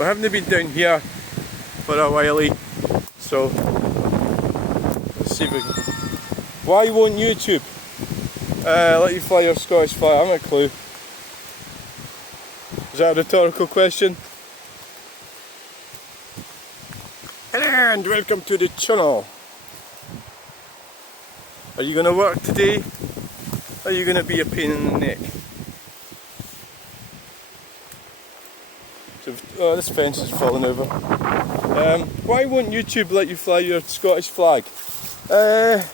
We haven't been down here for a while, so let's see if we can. Why won't YouTube let you fly your Scottish flag? I haven't a clue. Is that a rhetorical question? Hello and welcome to the channel. Are you going to work today? Or are you going to be a pain in the neck? So, oh, this fence is falling over. Why won't YouTube let you fly your Scottish flag? I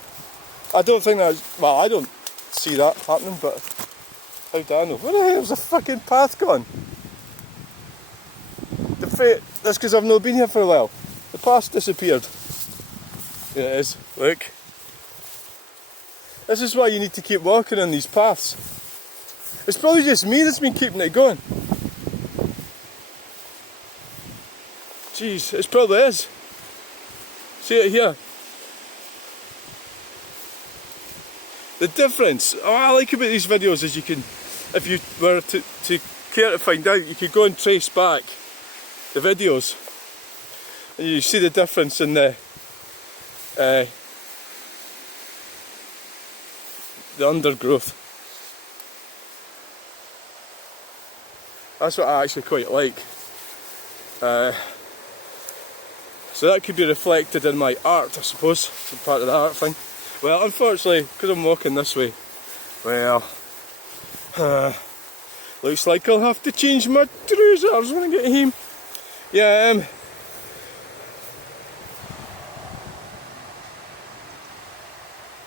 don't think that's... Well, I don't see that happening, but how do I know? Where the hell's the fucking path gone? That's because I've not been here for a while. The path disappeared. Yeah, it is. Look. This is why you need to keep walking on these paths. It's probably just me that's been keeping it going. Jeez, it probably is. See it here. The difference, what I like about these videos is you can, if you were to care to find out, you could go and trace back the videos and you see the difference in the undergrowth. That's what I actually quite like. So that could be reflected in my art, I suppose, part of the art thing. Well, unfortunately, because I'm walking this way, well, looks like I'll have to change my trousers when I get home. Yeah,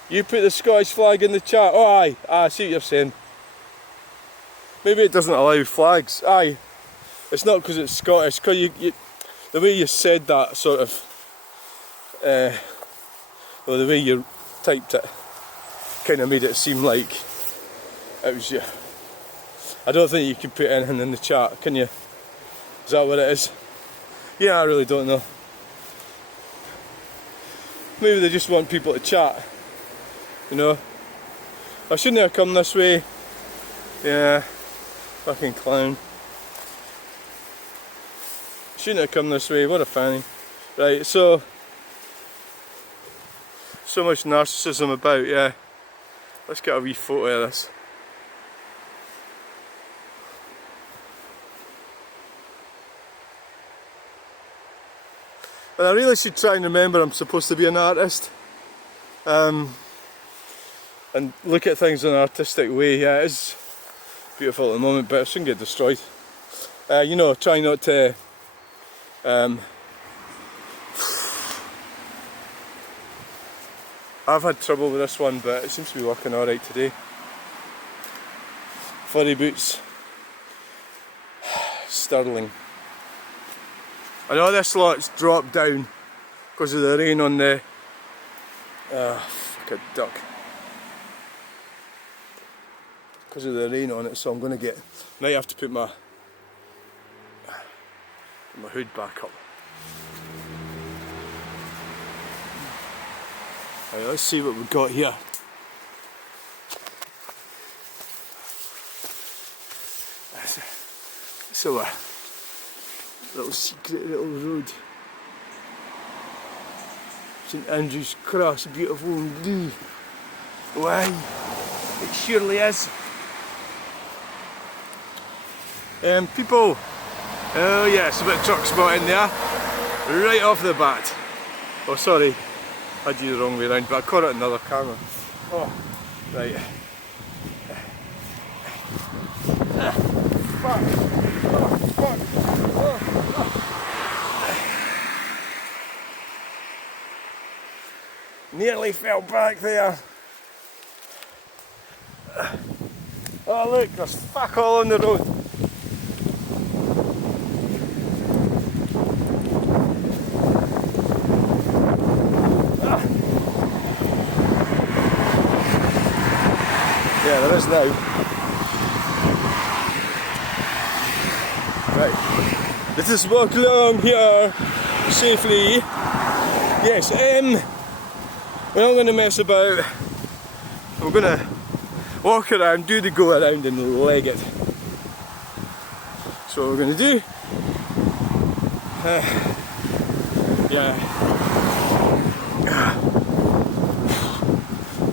you put the Scottish flag in the chat. Oh, aye, I see what you're saying. Maybe it doesn't allow flags. Aye, it's not because it's Scottish. Cause you, the way you said that sort of, well, the way you typed it, kind of made it seem like it was you. I don't think you can put anything in the chat, can you? Is that what it is? Yeah, I really don't know. Maybe they just want people to chat. You know, I shouldn't have come this way. Yeah, fucking clown. Shouldn't have come this way. What a fanny. Right, so much narcissism about. Yeah, let's get a wee photo of this. And I really should try and remember I'm supposed to be an artist. And look at things in an artistic way. Yeah, it is beautiful at the moment, but it shouldn't get destroyed. You know, try not to I've had trouble with this one, but it seems to be working alright today. Furry boots. Sterling. I know this lot's dropped down because of the rain on the fuck a duck. Because of the rain on it, so I'm going to might have to put my hood back up. Right, let's see what we've got here. So a little secret little road. St Andrew's Cross, beautiful and blue. Why, it surely is. People, oh yeah, it's a bit of truck spot in there, right off the bat. Oh sorry, I had you the wrong way around, but I caught it in another camera. Oh, right. Fuck. Oh, fuck. Oh. Nearly fell back there. Oh look, there's fuck all on the road. Yeah, there is now. Right, let us walk along here safely. Yes, we're not going to mess about. We're going to walk around, do the go around and leg it. That's what we're going to do. Yeah.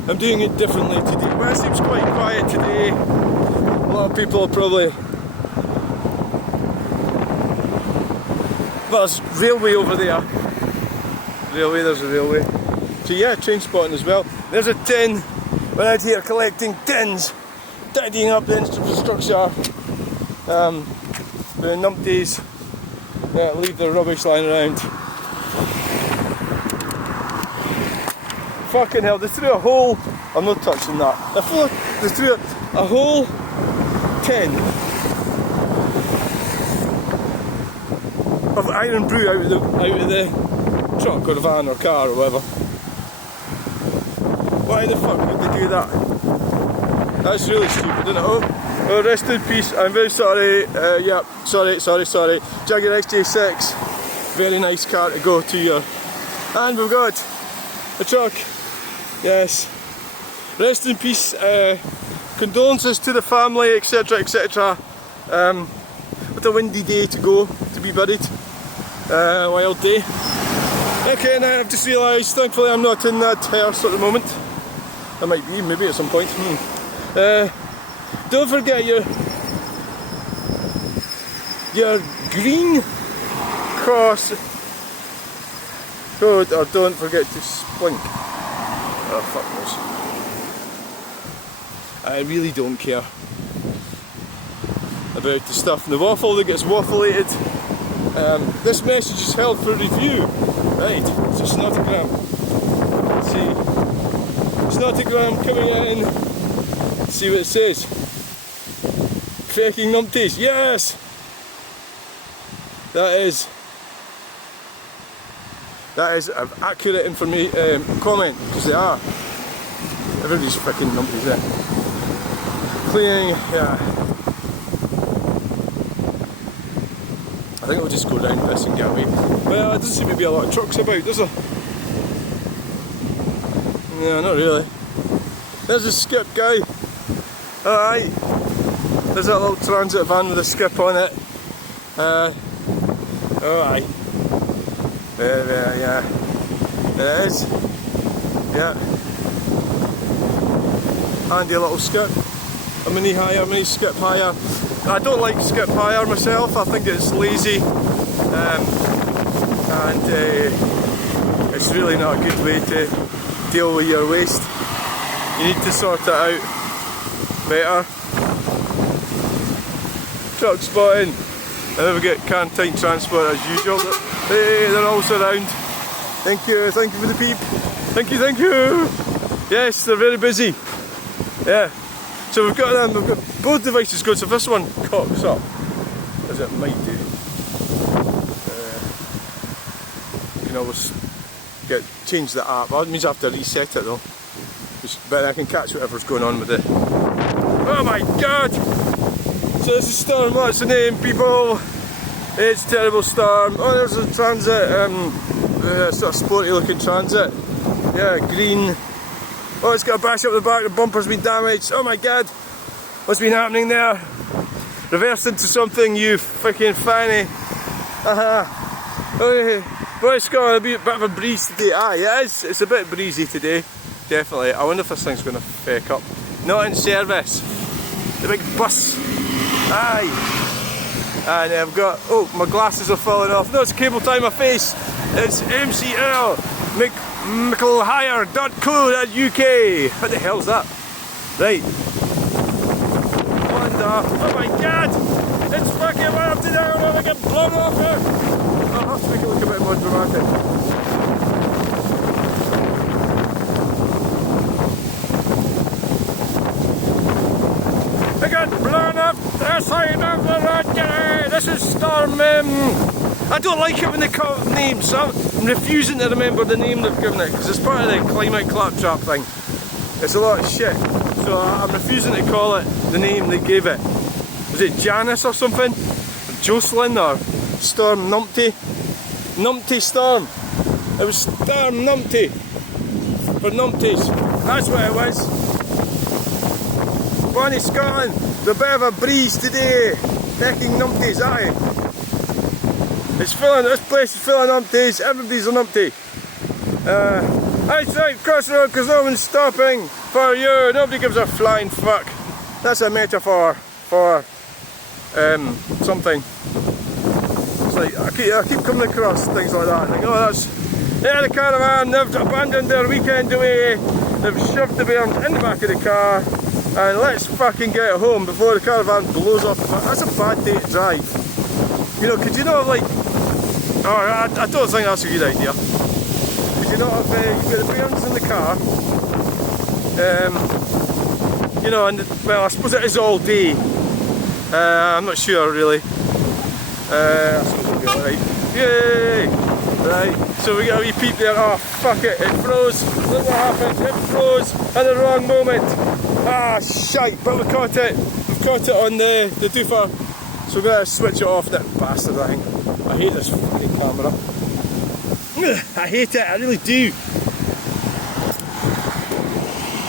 I'm doing it differently today. Well, it seems quite quiet today. A lot of people are probably... There's railway over there. There's a railway. So yeah, train spotting as well. There's a tin. We're out here collecting tins, tidying up the infrastructure. The numpties leave their rubbish lying around. Fucking hell, they threw a hole. I'm not touching that. They threw a whole tin of iron brew out of the truck or van or car or whatever. Why the fuck would they do that? That's really stupid, isn't it? Oh, rest in peace. I'm very sorry. Yeah, sorry. Jaguar XJ6. Very nice car to go to your. And we've got a truck. Yes. Rest in peace. Condolences to the family, etc., etc. What a windy day to go to be buried. Wild day. Okay, now I've just realised, thankfully I'm not in that hearse at the moment. I might be, maybe at some point. Don't forget your green cross code, or don't forget to splink. Oh fuck knows. I really don't care about the stuff in the waffle that gets waffleated. This message is held for review. Right, it's a snotogram. Let's see. Snotogram coming in. Let's see what it says. Faking numpties. Yes! That is an accurate comment, because they are. Everybody's freaking numpties there. Cleaning, yeah. I think we'll just go round this and get away. Well, there doesn't seem to be a lot of trucks about, does there? No, not really. There's a skip guy. Oh, aye. There's that little transit van with a skip on it. Oh, aye. There, yeah. There it is. Yeah. Handy little skip. A mini skip hire. I don't like skip hire myself. I think it's lazy, and it's really not a good way to deal with your waste. You need to sort it out better. Truck spotting. And then we get canteen transport as usual. Hey, they're all surround. Thank you for the peep. Thank you. Yes, they're very busy. Yeah. So we've got both devices good. So if this one cocks up, as it might do, you can always change the app. Well, that means I have to reset it though. But I can catch whatever's going on with it. Oh my god! So this is Storm. What's the name, people? It's a terrible storm. Oh, there's a transit. Sort of sporty looking transit. Yeah, green. Oh, it's got a bash up the back, the bumper's been damaged. Oh my god, what's been happening there? Reversed into something, you fucking fanny. Oh, but it's got a bit of a breeze today. Yeah, it's a bit breezy today, definitely. I wonder if this thing's going to fake up. Not in service. The big bus. Aye. And I've got, oh, my glasses are falling off. No, it's cable tie my face. It's MCL. micklehire.co.uk. What the hell's that? Right. Oh my god! It's fucking up to down, I'm gonna get blown off here! I'll have to make it look a bit more dramatic. I got blown up the side of the road, this is Storm. I don't like it when they call it names, so I'm refusing to remember the name they've given it, because it's part of the climate claptrap thing. It's a lot of shit, so I'm refusing to call it the name they gave it. Was it Janice or something? Or Jocelyn or Storm Numpty? Numpty Storm. It was Storm Numpty. For Numpties. That's what it was. Bonnie Scotland, the bit of a breeze today. Taking Numpties, aye. It's filling, this place is filling umpties, everybody's an umpty. Outside cross the road because no one's stopping for you, nobody gives a flying fuck. That's a metaphor for something. It's like, I keep coming across things like that and think, oh that's, yeah, the caravan, they've abandoned their weekend away, they've shoved the bairns in the back of the car, and let's fucking get home before the caravan blows off. That's a bad day to drive. You know, could you not like, oh, I don't think that's a good idea. Could you not have, you've got the bairns in the car, you know, and well, I suppose it is all day. I'm not sure really. I suppose it'll be alright. Yay! Right, so we got a wee peep there. Oh fuck it, it froze. Look what happened, it froze at the wrong moment. Ah shite, but we caught it. We've caught it on the doofer. So we're gonna switch it off, that bastard thing. I hate this fucking camera. I hate it, I really do.